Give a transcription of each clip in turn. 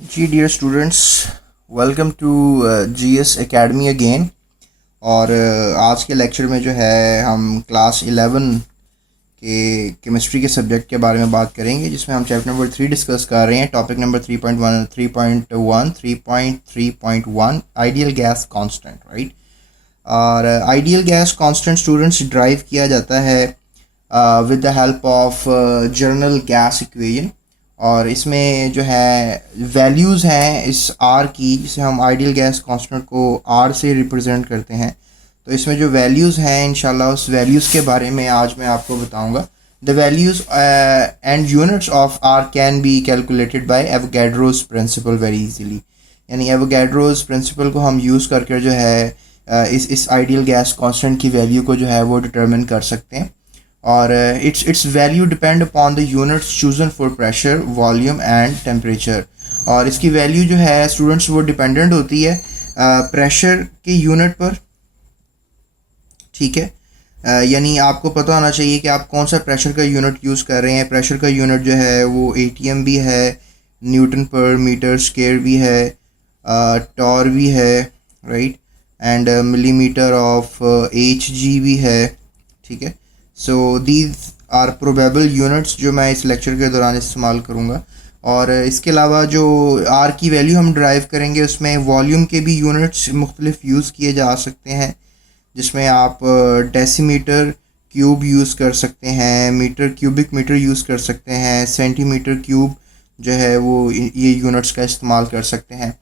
Ji dear students, welcome to GS academy again. और आज के लेक्चर में जो है हम क्लास 11 के केमिस्ट्री के सब्जेक्ट के बारे में बात करेंगे, जिसमें हम चैप्टर नंबर 3 डिस्कस कर रहे हैं। Topic number 3.1 ideal gas constant, right. और ideal gas constant students derive किया जाता है with the help of general gas equation. और इसमें जो है वैल्यूज़ हैं इस आर की, जिसे हम आइडियल गैस कांस्टेंट को आर से रिप्रेजेंट करते हैं। तो इसमें जो वैल्यूज़ हैं, इंशाल्लाह उस वैल्यूज़ के बारे में आज मैं आपको बताऊंगा। The values and units of R can be calculated by Avogadro's principle very easily. यानी एवोगैड्रोस प्रिंसिपल को हम यूज़ करके जो है इस आइडियल गैस कांस्टेंट की वैल्यू को जो है वो डिटरमिन कर सकते हैं। और its value depend upon the units chosen for pressure, volume and temperature. और इसकी वैल्यू जो है स्टूडेंट्स वो डिपेंडेंट होती है प्रेशर के यूनिट पर, ठीक है। यानी आपको पता होना चाहिए कि आप कौन सा प्रेशर का यूनिट यूज़ कर रहे हैं। प्रेशर का यूनिट जो है वो एटीएम भी है, न्यूटन पर मीटर स्क्वायर भी है, टॉर भी है, right, and millimetre of HG भी है, ठीक है। So these are probable units जो मैं इस लेक्चर के दौरान इस्तेमाल करूँगा। और इसके अलावा जो आर की वैल्यू हम ड्राइव करेंगे उसमें वॉल्यूम के भी यूनिट्स मुख्तलिफ यूज़ किए जा सकते हैं, जिसमें आप डेसीमीटर क्यूब यूज़ कर सकते हैं, मीटर क्यूबिक मीटर यूज़ कर सकते हैं, सेंटीमीटर क्यूब जो है वो ये यूनिट्स का इस्तेमाल कर सकते हैं।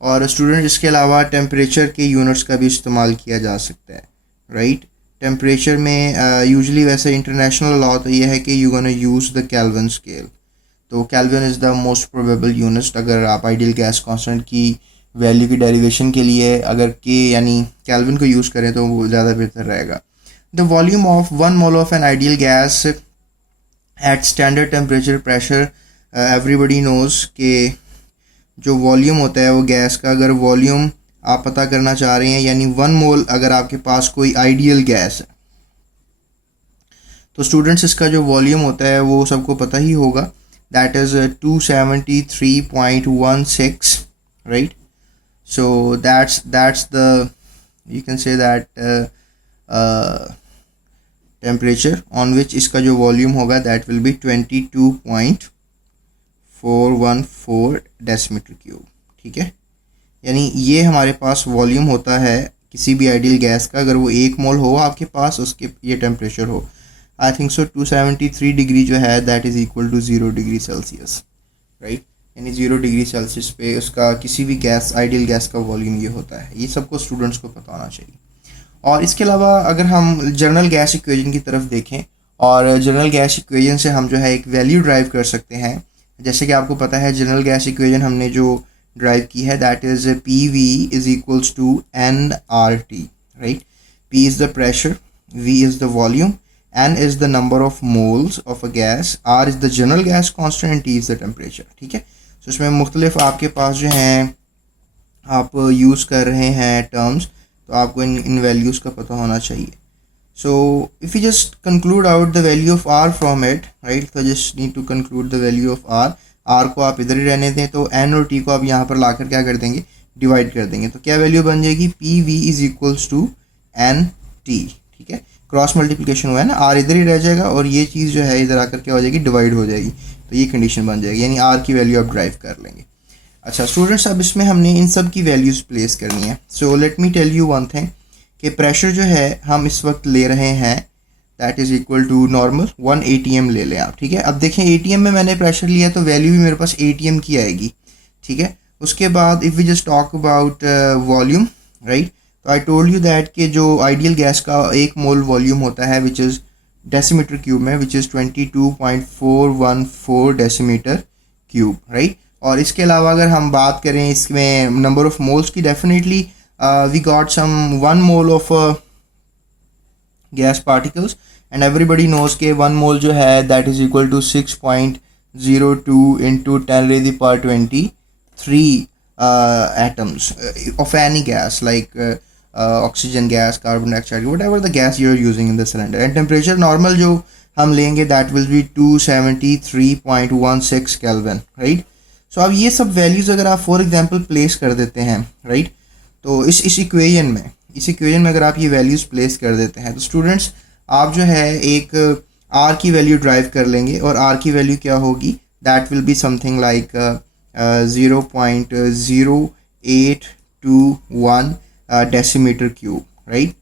और स्टूडेंट इसके अलावा टेम्परेचर के यूनिट्स का भी इस्तेमाल किया जा सकता है, राइट। टेम्परेचर में यूजुअली वैसे इंटरनेशनल लॉ तो ये है कि you gonna use the Kelvin scale. तो Kelvin is the most probable unit. अगर आप आइडियल गैस कांस्टेंट की वैल्यू की डेरिवेशन के लिए अगर के यानी केल्विन को यूज़ करें तो वो ज़्यादा बेहतर रहेगा। The volume of 1 mole of an ideal gas at standard temperature pressure, everybody nose के जो वॉल्यूम होता है वो गैस का, अगर वॉल्यूम आप पता करना चाह रहे हैं, यानी 1 मोल अगर आपके पास कोई आइडियल गैस है तो स्टूडेंट्स इसका जो वॉल्यूम होता है वो सबको पता ही होगा, that is 273.16, right. So that's the you can say that temperature on which इसका जो वॉल्यूम होगा that will B 22.414 decimetre cube, ठीक है। यानी ये हमारे पास वॉल्यूम होता है किसी भी आइडियल गैस का, अगर वो 1 मोल हो आपके पास, उसके ये टेम्परेचर हो। आई थिंक सो 273 डिग्री जो है that is equal to 0 degree Celsius, right. यानी 0 डिग्री सेल्सियस पे उसका किसी भी गैस आइडियल गैस का वॉल्यूम ये होता है। ये सबको स्टूडेंट्स को पता होना चाहिए। और इसके अलावा अगर हम जर्नल गैस इक्वेशन की तरफ देखें, और जर्नल गैस इक्वेशन से हम जो है एक वैल्यू ड्राइव कर सकते हैं। जैसे कि आपको पता है जनरल गैस इक्वेशन हमने जो ड्राइव की है that is P V is equals to N R T, right. P is the pressure, V is the volume, N is the number of moles of a gas, R is the general gas constant and T is the temperature, ठीक है। सो इसमें मुख्तलिफ आपके पास जो हैं आप use कर रहे हैं टर्म्स, तो आपको इन वैल्यूज़ का पता होना चाहिए। So if you just conclude out the value of R from it, right, तो just need to conclude the value of R. R को आप इधर ही रहने दें, तो एन और टी को आप यहाँ पर लाकर क्या कर देंगे, डिवाइड कर देंगे। तो क्या वैल्यू बन जाएगी, P V is equals to N T, ठीक है। क्रॉस मल्टीप्लिकेशन हुआ है ना, आर इधर ही रह जाएगा और ये चीज़ जो है इधर आकर क्या हो जाएगी, डिवाइड हो जाएगी। तो ये कंडीशन बन जाएगी, यानी आर की वैल्यू आप ड्राइव कर लेंगे। अच्छा स्टूडेंट्स, अब इसमें हमने इन सब की वैल्यूज़ प्लेस करनी है। So let me tell you one thing कि प्रेशर जो है हम इस वक्त ले रहे हैं that is equal to normal 1 ATM ले लें आप, ठीक है। अब देखें ATM में मैंने प्रेशर लिया तो वैल्यू भी मेरे पास ATM की आएगी, ठीक है। उसके बाद if we just talk about volume, right, तो आई टोल्ड यू दैट कि जो आइडियल गैस का 1 मोल वॉल्यूम होता है विच इज़ डेसीमीटर क्यूब में, which is 22.414 decimetre cube, right. और इसके अलावा अगर हम बात करें इसमें नंबर ऑफ मोल्स की, definitely we got some 1 mole of gas particles, and everybody knows के 1 मोल जो है that is equal to 6.02 into 10⁻23 atoms of any gas like oxygen gas, carbon dioxide, whatever the gas you are using in the cylinder. And temperature normal जो हम लेंगे that will be 273.16 Kelvin, right. So अब ये सब values अगर आप for example place कर देते हैं, राइट, तो इस इक्वेशन में अगर आप ये वैल्यूज़ प्लेस कर देते हैं तो स्टूडेंट्स आप जो है एक आर की वैल्यू ड्राइव कर लेंगे, और आर की वैल्यू क्या होगी, that will be something like 0.0821 decimetre cube, right.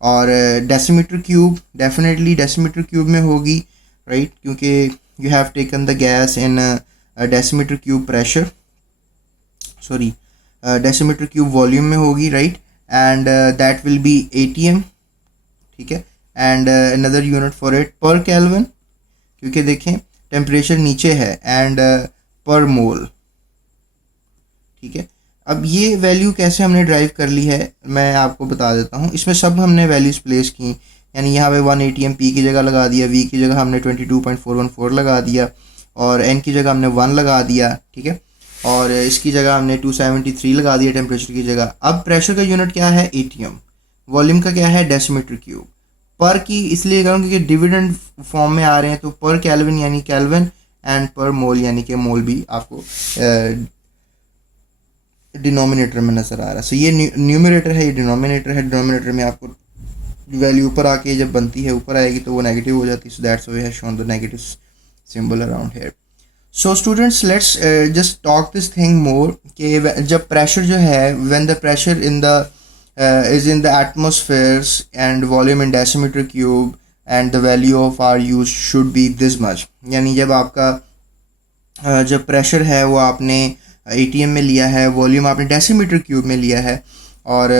और decimetre cube definitely decimetre cube में होगी, राइट, क्योंकि you have taken the gas in decimetre cube pressure, sorry decimetre cube volume में होगी, right, and that will be ATM, ठीक है। And another unit for it per Kelvin, क्योंकि देखें temperature नीचे है, एंड पर मोल, ठीक है। अब ये वैल्यू कैसे हमने ड्राइव कर ली है मैं आपको बता देता हूँ। इसमें सब हमने वैल्यूज़ प्लेस की, यानी यहाँ पे 1 ATM P की जगह लगा दिया, V की जगह हमने 22.414 लगा दिया, और N की जगह हमने 1 लगा दिया, ठीक है, और इसकी जगह हमने 273 लगा दिया टेम्परेचर की जगह। अब प्रेशर का यूनिट क्या है, ATM, वॉल्यूम का क्या है, डेसीमीटर क्यूब, पर की इसलिए करूँ क्योंकि डिविडेंड फॉर्म में आ रहे हैं, तो पर केल्विन यानी केल्विन, एंड पर मोल यानी कि मोल भी आपको डिनोमिनेटर में नज़र आ रहा है। सो ये न्यूमरेटर है, ये डिनोमिनेटर है। डिनोमिनेटर में आपको वैल्यू ऊपर आके जब बनती है, ऊपर आएगी तो वो नेगेटिव हो जाती है, so that's why we have shown the negative symbol around here. So students let's just talk this thing more कि जब प्रेशर जो है, when the pressure in the is in the atmospheres and volume in decimeter cube and the value of R used should be this much, यानी जब आपका जब pressure है वो आपने ATM में लिया है, वॉल्यूम आपने डेसीमीटर क्यूब में लिया है, और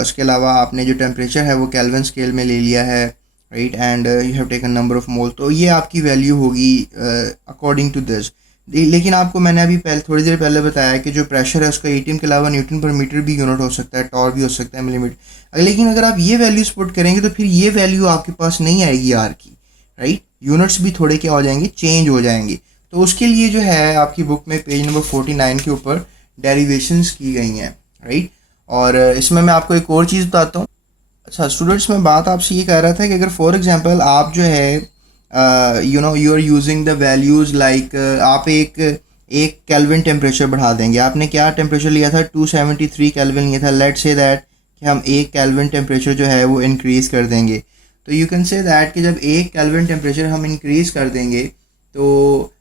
उसके अलावा आपने जो टेम्परेचर है वो केल्विन स्केल में ले लिया है, right, and you have taken number of mole, तो ये आपकी वैल्यू होगी अकॉर्डिंग टू दिस। लेकिन आपको मैंने अभी थोड़ी देर पहले बताया कि जो प्रेशर है उसका ATM के अलावा न्यूटन पर मीटर भी यूनिट हो सकता है, टॉर भी हो सकता है, मिलीमीटर। लेकिन अगर आप ये वैल्यूज पुट करेंगे तो फिर ये वैल्यू आपके पास नहीं आएगी आर की, राइट, यूनिट्स भी थोड़े क्या हो जाएंगे, चेंज हो जाएंगे। तो उसके लिए जो है आपकी बुक में पेज नंबर 49 के ऊपर डेरिवेशंस की गई हैं, राइट। और इसमें मैं आपको एक और चीज़ बताता हूँ। अच्छा स्टूडेंट्स, मैं बात आपसे ये कह रहा था कि अगर फॉर एग्जांपल आप जो है you are using the values like आप एक केल्विन टेम्परेचर बढ़ा देंगे। आपने क्या टेम्परेचर लिया था, 273 केल्विन लिया था। लेट्स से दैट कि हम एक केल्विन टेम्परेचर जो है वो इंक्रीज़ कर देंगे, तो यू कैन से दैट कि जब एक केल्विन टेम्परेचर हम इंक्रीज़ कर देंगे तो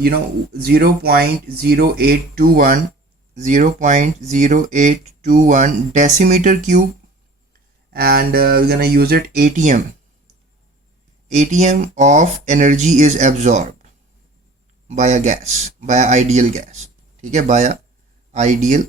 0.0821 decimetre cube, and we're gonna use it ATM of energy is absorbed by a gas, by a ideal gas, ठीक है, by a ideal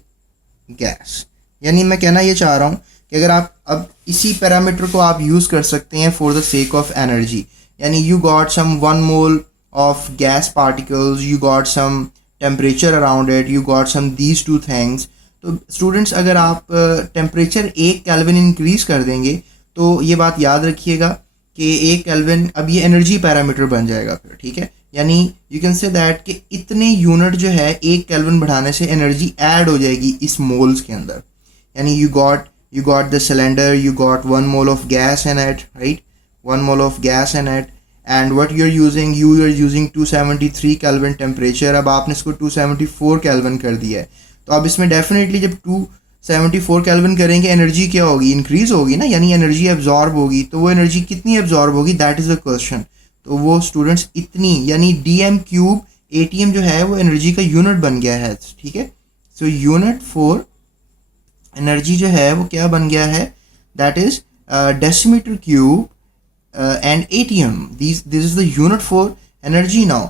gas। यानी मैं कहना ये चाह रहा हूँ कि अगर आप अब इसी पैरामीटर को आप यूज़ कर सकते हैं for the sake of energy, यानी you got some 1 mole of gas particles, you got some temperature around it, you got some these two things. तो स्टूडेंट्स अगर आप टेम्परेचर 1 केल्विन इंक्रीज़ कर देंगे तो ये बात याद रखिएगा कि 1 केल्विन अब ये एनर्जी पैरामीटर बन जाएगा फिर, ठीक है। यानी यू कैन से दैट कि इतने यूनिट जो है 1 केल्विन बढ़ाने से एनर्जी ऐड हो जाएगी इस मोल्स के अंदर। यानी you got the cylinder, you got 1 mole of gas in it, right, 1 mole of gas in it, and what you are using 273 kelvin temperature. अब आपने इसको 274 केल्विन कर दिया है, तो अब इसमें डेफिनेटली जब 274 केल्विन करेंगे एनर्जी क्या होगी, इंक्रीज होगी ना, यानी एनर्जी एब्जॉर्ब होगी। तो वो एनर्जी कितनी एब्जॉर्ब होगी, दैट इज़ द क्वेश्चन। तो वो स्टूडेंट्स इतनी, यानी DM क्यूब ATM जो है वो एनर्जी का यूनिट बन गया है, ठीक है। सो यूनिट फॉर एनर्जी जो है वो क्या बन गया है, that is decimetre cube and ATM, this is the unit for energy now.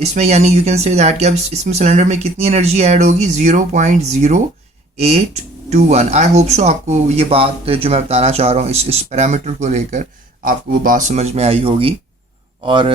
इसमें यानी यू कैन से दैट कि अब इसमें सिलेंडर में कितनी एनर्जी ऐड होगी, 0.0821। आई होप सो आपको ये बात जो मैं बताना चाह रहा हूँ इस पैरामीटर को लेकर आपको वो बात समझ में आई होगी। और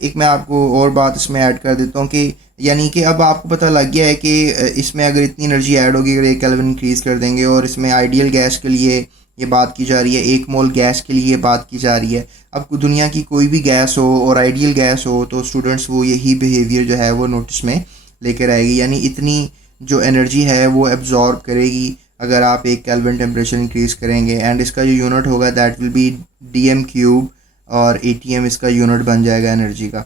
एक मैं आपको और बात इसमें ऐड कर देता हूँ कि यानी कि अब आपको पता लग गया है कि इसमें अगर इतनी एनर्जी ऐड होगी, अगर 1 केल्विन इंक्रीज़ कर देंगे, और इसमें आइडियल गैस के लिए ये बात की जा रही है, 1 मोल गैस के लिए ये बात की जा रही है। अब दुनिया की कोई भी गैस हो और आइडियल गैस हो तो स्टूडेंट्स वो यही बिहेवियर जो है वो नोटिस में लेकर आएगी, यानी इतनी जो एनर्जी है वो एब्जॉर्ब करेगी अगर आप 1 केल्विन टेम्परेचर इंक्रीज़ करेंगे। एंड इसका जो यूनिट होगा that will B DM cube, और ATM इसका यूनिट बन जाएगा एनर्जी का।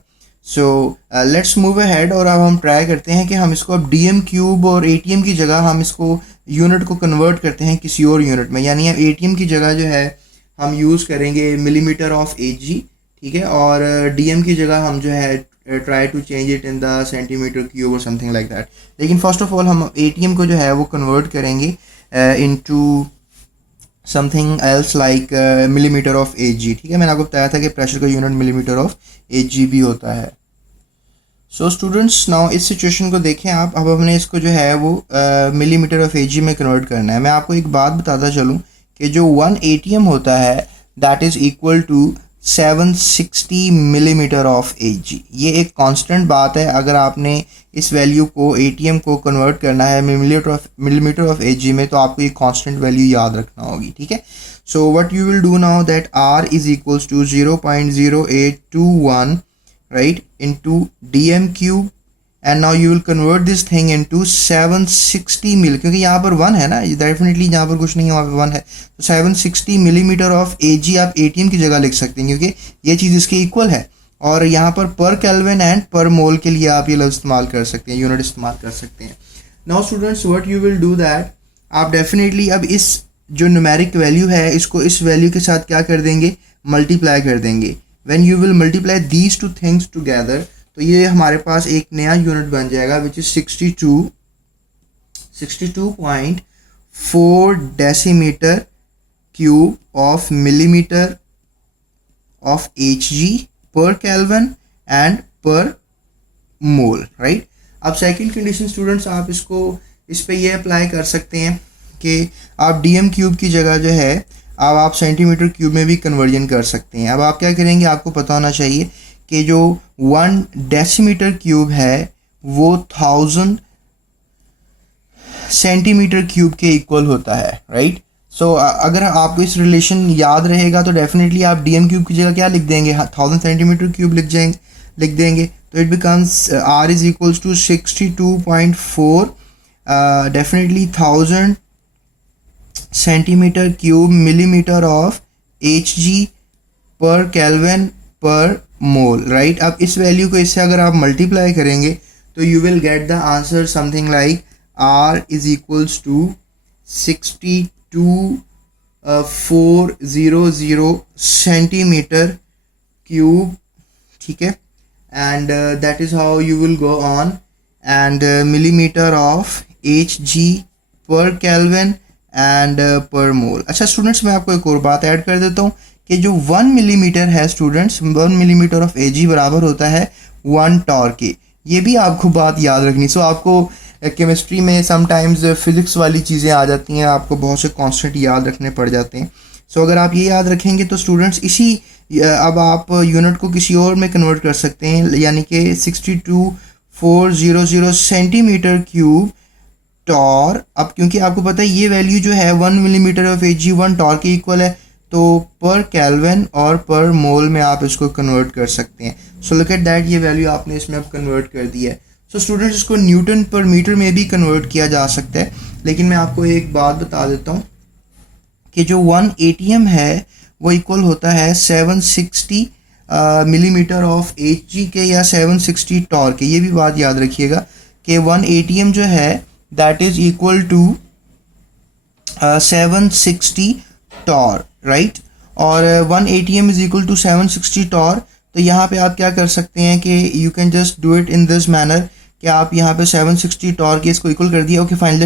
सो लेट्स मूव अहेड और अब हम ट्राई करते हैं कि हम इसको अब डीएम क्यूब और एटीएम की जगह हम इसको यूनिट को कन्वर्ट करते हैं किसी और यूनिट में, यानी एटीएम की जगह जो है हम यूज़ करेंगे मिलीमीटर ऑफ एजी, ठीक है, और डीएम की जगह हम जो है try to change it in the centimetre cube और समथिंग लाइक दैट। लेकिन फर्स्ट ऑफ ऑल हम एटीएम को जो है वो कन्वर्ट करेंगे into something else like millimetre of Hg, ठीक है। मैंने आपको बताया था कि प्रेशर का यूनिट मिलीमीटर ऑफ एजी भी होता है। सो स्टूडेंट्स नाउ इस सिचुएशन को देखें आप, अब हमने इसको जो है वो मिलीमीटर ऑफ एजी में कन्वर्ट करना है। मैं आपको एक बात बताता चलूँ कि जो 1 एटीएम होता है that is equal to 760 millimetre of Hg. ये एक कांस्टेंट बात है। अगर आपने इस वैल्यू को एटीएम को कन्वर्ट करना है मिलीमीटर ऑफ एजी में तो आपको ये कांस्टेंट वैल्यू याद रखना होगी, ठीक है। So what you will do now that R is equals to 0.0821 right into dm cube and now you will convert this thing into 760 मिल, क्योंकि यहाँ पर 1 है ना, डेफिनेटली यहाँ पर कुछ नहीं है, वहाँ पर 1 है, तो 760 मिलीमीटर ऑफ एजी आप एटीएम की जगह लिख सकते हैं क्योंकि ये चीज़ इसके इक्वल है। और यहाँ पर केल्विन एंड पर मोल के लिए आप ये लफ्ज़ इस्तेमाल कर सकते हैं, यूनिट इस्तेमाल कर सकते हैं। Now students what you will do that, आप डेफिनेटली अब इस जो न्यूमेरिक वैल्यू है इसको इस वैल्यू के साथ क्या कर देंगे, मल्टीप्लाई कर देंगे। When you will multiply these two things together तो ये हमारे पास एक नया यूनिट बन जाएगा which is 62.4 decimetre cube of millimetre of Hg per kelvin and per mole, right. अब सेकंड कंडीशन स्टूडेंट्स आप इसको इस पे ये अप्लाई कर सकते हैं कि आप डीएम क्यूब की जगह जो है अब आप सेंटीमीटर क्यूब में भी कन्वर्जन कर सकते हैं। अब आप क्या करेंगे, आपको पता होना चाहिए कि जो 1 डेसीमीटर क्यूब है वो 1000 सेंटीमीटर क्यूब के इक्वल होता है, राइट। सो अगर आपको इस रिलेशन याद रहेगा तो डेफिनेटली आप डीएम क्यूब की जगह क्या लिख देंगे, 1000 सेंटीमीटर क्यूब लिख देंगे तो it becomes R is equals to 62.4 definitely 1000 centimetre cube millimetre of Hg per kelvin per mole, right. अब इस वैल्यू को इससे अगर आप मल्टीप्लाई करेंगे तो you will get the answer something like R is equals to 62,400 centimetre cube, ठीक है, and that is how you will go on and millimetre of Hg per kelvin and per mole. अच्छा students मैं आपको एक और बात add कर देता हूँ कि जो 1 मिलीमीटर है स्टूडेंट्स, 1 मिलीमीटर ऑफ एजी बराबर होता है 1 टॉर के। ये भी आपको बात याद रखनी। सो आपको केमिस्ट्री में समटाइम्स फिजिक्स वाली चीज़ें आ जाती हैं, आपको बहुत से कॉन्स्टेंट याद रखने पड़ जाते हैं। सो अगर आप ये याद रखेंगे तो स्टूडेंट्स इसी अब आप यूनिट को किसी और में कन्वर्ट कर सकते हैं, यानी कि 62,400 सेंटीमीटर क्यूब टॉर। अब क्योंकि आपको पता है ये वैल्यू जो है 1 मिलीमीटर ऑफ एजी 1 टॉर के इक्वल है, तो पर केल्विन और पर मोल में आप इसको कन्वर्ट कर सकते हैं। सो लुक एट दैट, ये वैल्यू आपने इसमें अब कन्वर्ट कर दी है। सो स्टूडेंट्स इसको न्यूटन पर मीटर में भी कन्वर्ट किया जा सकता है, लेकिन मैं आपको एक बात बता देता हूँ कि जो 1 एटीएम है वो इक्वल होता है 760 मिलीमीटर ऑफ Hg के या 760 टॉर के। ये भी बात याद रखिएगा कि 1 एटीएम जो है that is equal to 760 torr, right. और 1 ATM is equal to 760 torr, तो यहाँ पे आप क्या कर सकते हैं कि you can just do it in this manner कि आप यहाँ पे 760 टॉर के इसको इक्वल कर दिया। Okay fine,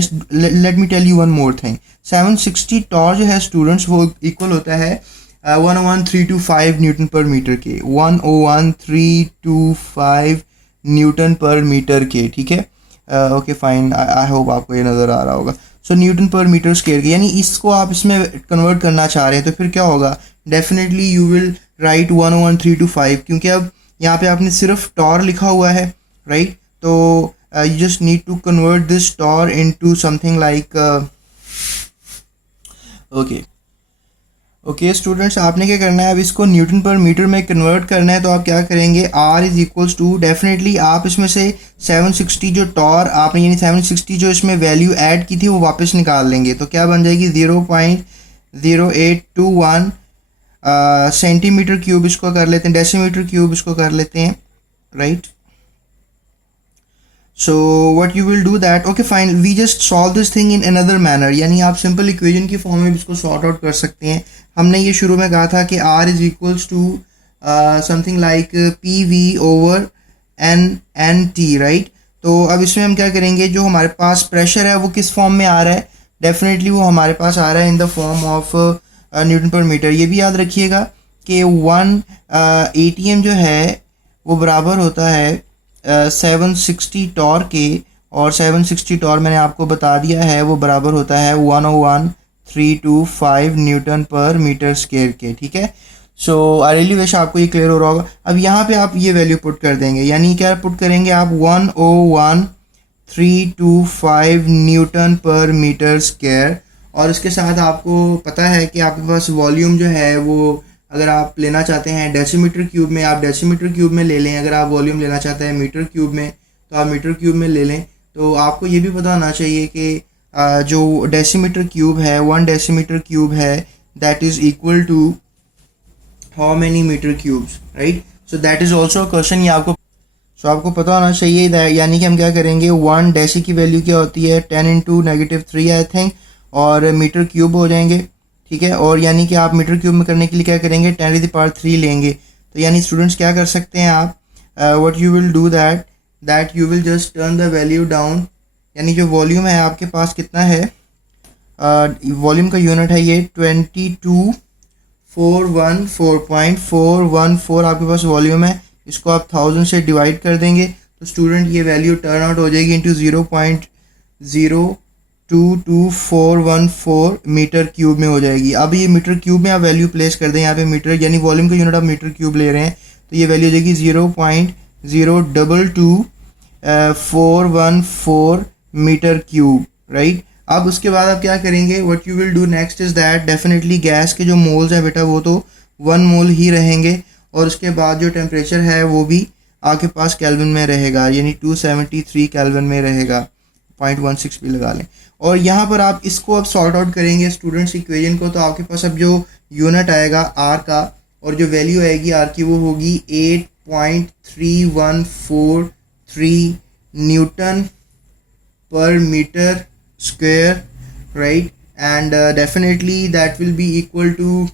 let me tell you one more thing। 760 torr जो है स्टूडेंट्स वो इक्वल होता है 101,325 न्यूटन पर मीटर के, 101,325 न्यूटन पर मीटर के, ठीक है। ओके फाइन, आई होप आपको ये नज़र आ रहा होगा। सो न्यूटन पर मीटर स्क्वायर के, यानी इसको आप इसमें कन्वर्ट करना चाह रहे हैं तो फिर क्या होगा, डेफिनेटली यू विल राइट 101,325, क्योंकि अब यहाँ पे आपने सिर्फ टॉर लिखा हुआ है, राइट। तो you just need to convert this torr into something like okay students, आपने क्या करना है, अब इसको न्यूटन पर मीटर में कन्वर्ट करना है। तो आप क्या करेंगे, R is equals to, definitely आप इसमें से 760 जो टॉर आपने यानी 760 जो इसमें वैल्यू ऐड की थी वो वापस निकाल लेंगे। तो क्या बन जाएगी 0.0821 सेंटीमीटर क्यूब इसको कर लेते हैं, डेसीमीटर क्यूब इसको कर लेते हैं right? So what you will do that, okay fine, we just solve this thing in another manner, यानी आप सिंपल इक्वेशन की फॉर्म में भी इसको सॉर्ट आउट कर सकते हैं. हमने ये शुरू में कहा था कि R is equals to something like P V over N T, right. तो अब इसमें हम क्या करेंगे, जो हमारे पास प्रेशर है वो किस फॉर्म में आ रहा है, डेफिनेटली वो हमारे पास आ रहा है in the form of Newton per metre. ये भी याद रखिएगा कि 1 ATM जो है वो बराबर होता है 760 टॉर के, और 760 टॉर मैंने आपको बता दिया है वो बराबर होता है 101,325 न्यूटन पर मीटर स्क्वायर के, ठीक है. सो आई रियली विश आपको ये क्लियर हो रहा होगा. अब यहाँ पे आप ये वैल्यू पुट कर देंगे, यानी क्या पुट करेंगे आप 101,325 न्यूटन पर मीटर स्क्वायर, और इसके साथ आपको पता है कि आपके पास वॉल्यूम जो है वो अगर आप लेना चाहते हैं डेसीमीटर क्यूब में, आप डेसीमीटर क्यूब में ले लें. अगर आप वॉल्यूम लेना चाहते हैं मीटर क्यूब में तो आप मीटर क्यूब में ले लें. तो आपको ये भी पता होना चाहिए कि जो डेसीमीटर क्यूब है, 1 डेसीमीटर क्यूब है, that is equal to how many metre cubes, right. So that is also question, ये आपको पता होना चाहिए. यानी कि हम क्या करेंगे, 1 डेसी की वैल्यू क्या होती है 10 इंटू -3 आई थिंक, और मीटर क्यूब हो जाएंगे, ठीक है. और यानी कि आप मीटर क्यूब में करने के लिए क्या करेंगे 10⁻³ लेंगे. तो यानी स्टूडेंट्स क्या कर सकते हैं आप, what you will do that you will just turn the value down. यानी जो वॉल्यूम है आपके पास कितना है, वॉल्यूम का यूनिट है ये 22,414.414 आपके पास वॉल्यूम है. इसको आप 1000 से डिवाइड कर देंगे तो स्टूडेंट ये वैल्यू टर्न आउट हो जाएगी इंटू 0.02414 मीटर क्यूब में हो जाएगी. अब ये मीटर क्यूब में आप वैल्यू प्लेस कर दें, यहाँ पे मीटर यानी वॉल्यूम का यूनिट आप मीटर क्यूब ले रहे हैं, तो ये वैल्यू हो जाएगी 0.022414 मीटर क्यूब, राइट. अब उसके बाद आप क्या करेंगे, what you will do next is that definitely gas के जो मोल्स हैं बेटा वो तो 1 मोल ही रहेंगे, और उसके बाद जो टेम्परेचर है वो भी आपके पास केल्विन में रहेगा, यानी 273 केल्विन में रहेगा. 0.16 भी लगा लें. और यहाँ पर आप इसको अब सॉर्ट आउट करेंगे स्टूडेंट्स इक्वेशन को, तो आपके पास अब जो यूनिट आएगा आर का, और जो वैल्यू आएगी आर की वो होगी 8.3143 newton per metre square, right. And definitely that will be equal to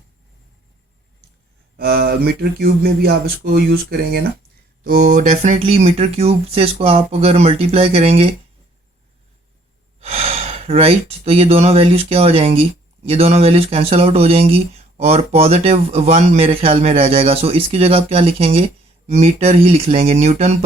metre cube में भी आप इसको यूज़ करेंगे ना, तो डेफिनेटली मीटर क्यूब से इसको आप अगर मल्टीप्लाई करेंगे, राइट, तो ये दोनों वैल्यूज़ क्या हो जाएंगी, ये दोनों वैल्यूज़ कैंसिल आउट हो जाएंगी और +1 मेरे ख्याल में रह जाएगा. सो इसकी जगह आप क्या लिखेंगे, मीटर ही लिख लेंगे, न्यूटन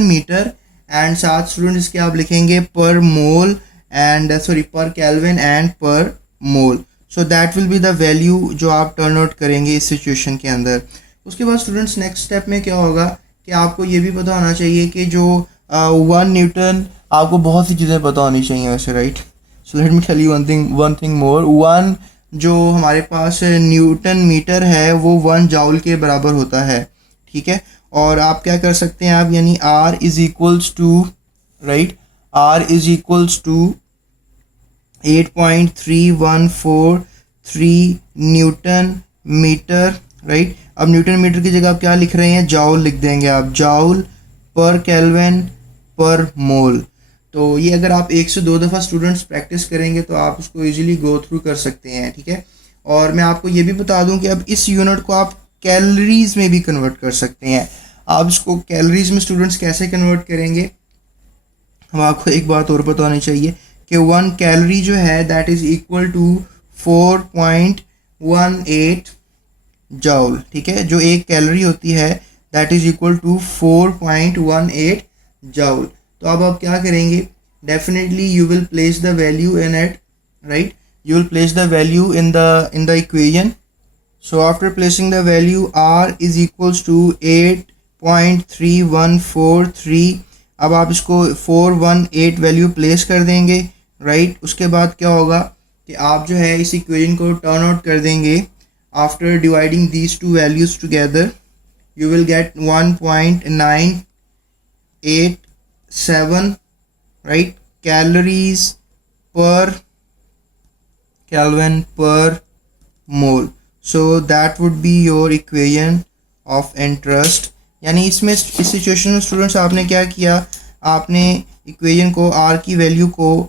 मीटर, एंड साथ स्टूडेंट इसके आप लिखेंगे per mole and per kelvin and per mole. So that will be the value जो आप टर्न आउट करेंगे इस सिचुएशन के अंदर. उसके बाद स्टूडेंट्स नेक्स्ट स्टेप में क्या होगा कि आपको ये भी पता होना चाहिए कि जो 1 न्यूटन, आपको बहुत सी चीज़ें पता होनी चाहिए वैसे, right. So let me tell you one thing more. 1 जो हमारे पास न्यूटन मीटर है वो 1 जाउल के बराबर होता है, ठीक है. और आप क्या कर सकते हैं आप, यानी R is equals to, right, R is equals to 8.3143 newton metre, right. अब न्यूटन मीटर की जगह आप क्या लिख रहे हैं, जाउल लिख देंगे आप, जाउल पर केल्विन पर मोल. तो ये अगर आप 1 से 2 दफ़ा स्टूडेंट्स प्रैक्टिस करेंगे तो आप उसको इजीली गो थ्रू कर सकते हैं, ठीक है. और मैं आपको ये भी बता दूं कि अब इस यूनिट को आप कैलोरीज में भी कन्वर्ट कर सकते हैं. आप इसको कैलोरीज में स्टूडेंट्स कैसे कन्वर्ट करेंगे, हम आपको एक बात और पता होनी चाहिए कि 1 कैलोरी जो है that is equal to 4.18 joule, ठीक है. जो 1 कैलोरी होती है that is equal to 4.18 joule. तो अब आप क्या करेंगे, definitely you will place the value in it, right, you will place the value in the equation. So after placing the value R is equals to 8.3143, अब आप इसको 418 value place कर देंगे, राइट. उसके बाद क्या होगा कि आप जो है इस इक्वेशन को टर्न आउट कर देंगे. After dividing these 2 values together you will get 1.987, right, calories per Kelvin per mole. So that would be your equation of interest. यानी इसमें इस सिचुएशन में स्टूडेंट्स आपने क्या किया, आपने इक्वेशन को आर की वैल्यू को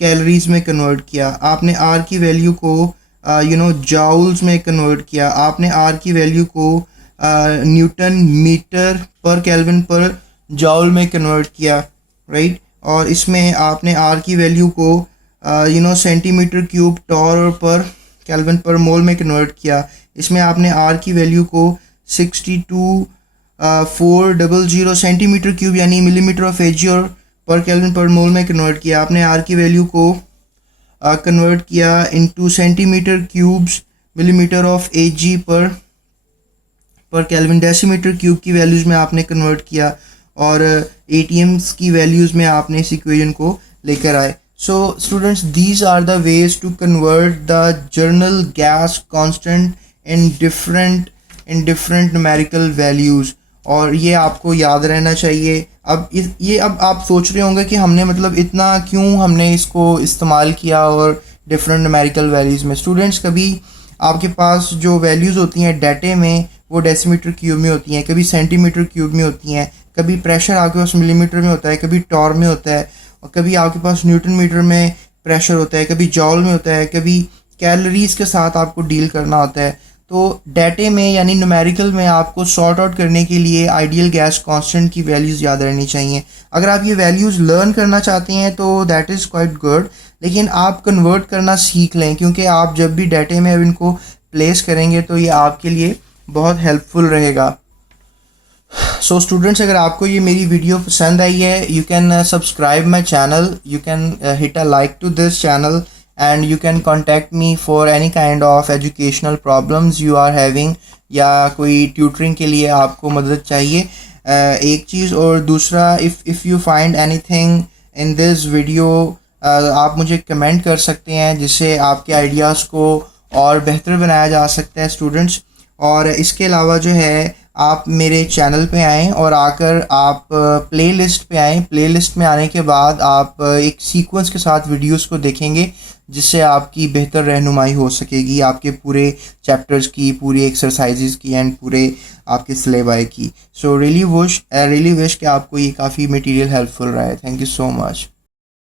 कैलोरीज में कन्वर्ट किया, आपने आर की वैल्यू को जाउल्स में कन्वर्ट किया, आपने आर की वैल्यू को newton metre per kelvin per joule में कन्वर्ट किया, राइट। और इसमें आपने आर की वैल्यू को centimetre cube torr per kelvin per mole में कन्वर्ट किया। इसमें आपने आर की वैल्यू को 62,400 सेंटीमीटर क्यूब यानी मिलीमीटर ऑफ एजी और पर केल्विन पर मोल में कन्वर्ट किया। आपने आर की वैल्यू को कन्वर्ट किया into centimetre cubes millimetre of एजी पर केल्विन, डेसीमीटर क्यूब की वैल्यूज़ में आपने कन्वर्ट किया और एटीएम्स की वैल्यूज़ में आपने इस इक्वेशन को लेकर आए। So students, these are the ways to convert the general gas constant in different numerical values, और ये आपको याद रहना चाहिए। अब आप सोच रहे होंगे कि हमने मतलब इतना क्यों हमने इसको इस्तेमाल किया और डिफरेंट न्यूमेरिकल वैल्यूज़ में। स्टूडेंट्स, कभी आपके पास जो वैल्यूज़ होती हैं डाटे में वो डेसीमीटर क्यूब में होती हैं, कभी सेंटीमीटर क्यूब में होती हैं, कभी प्रेशर आपके पास मिलीमीटर में होता है, कभी टॉर में होता है, और कभी आपके पास न्यूटन मीटर में प्रेशर होता है, कभी जॉल में होता है, कभी कैलोरीज के साथ आपको डील करना होता है। तो डाटे में यानी न्यूमेरिकल में आपको सॉर्ट आउट करने के लिए आइडियल गैस कांस्टेंट की वैल्यूज़ याद रहनी चाहिए। अगर आप ये वैल्यूज़ लर्न करना चाहते हैं तो दैट इज़ क्वाइट गुड, लेकिन आप कन्वर्ट करना सीख लें, क्योंकि आप जब भी डाटे में इनको प्लेस करेंगे तो ये आपके लिए बहुत हेल्पफुल रहेगा। सो स्टूडेंट्स, अगर आपको ये मेरी वीडियो पसंद आई है, you can subscribe my channel, you can hit a like to this channel, and you can contact me for any kind of educational problems you are having, या कोई ट्यूटरिंग के लिए आपको मदद चाहिए। एक चीज़, और दूसरा, if you find anything in this video, आप मुझे कमेंट कर सकते हैं जिससे आपके आइडियाज़ को और बेहतर बनाया जा सकता है स्टूडेंट्स। और इसके अलावा जो है, आप मेरे चैनल पे आएँ और आकर आप प्लेलिस्ट पे आएँ। प्लेलिस्ट में आने के बाद आप एक सीक्वेंस के साथ वीडियोस को देखेंगे जिससे आपकी बेहतर रहनुमाई हो सकेगी आपके पूरे चैप्टर्स की, पूरी एक्सरसाइजेज की एंड पूरे आपके सिलेबस की। सो रियली विश कि आपको ये काफ़ी मटेरियल हेल्पफुल रहा है। Thank you so much.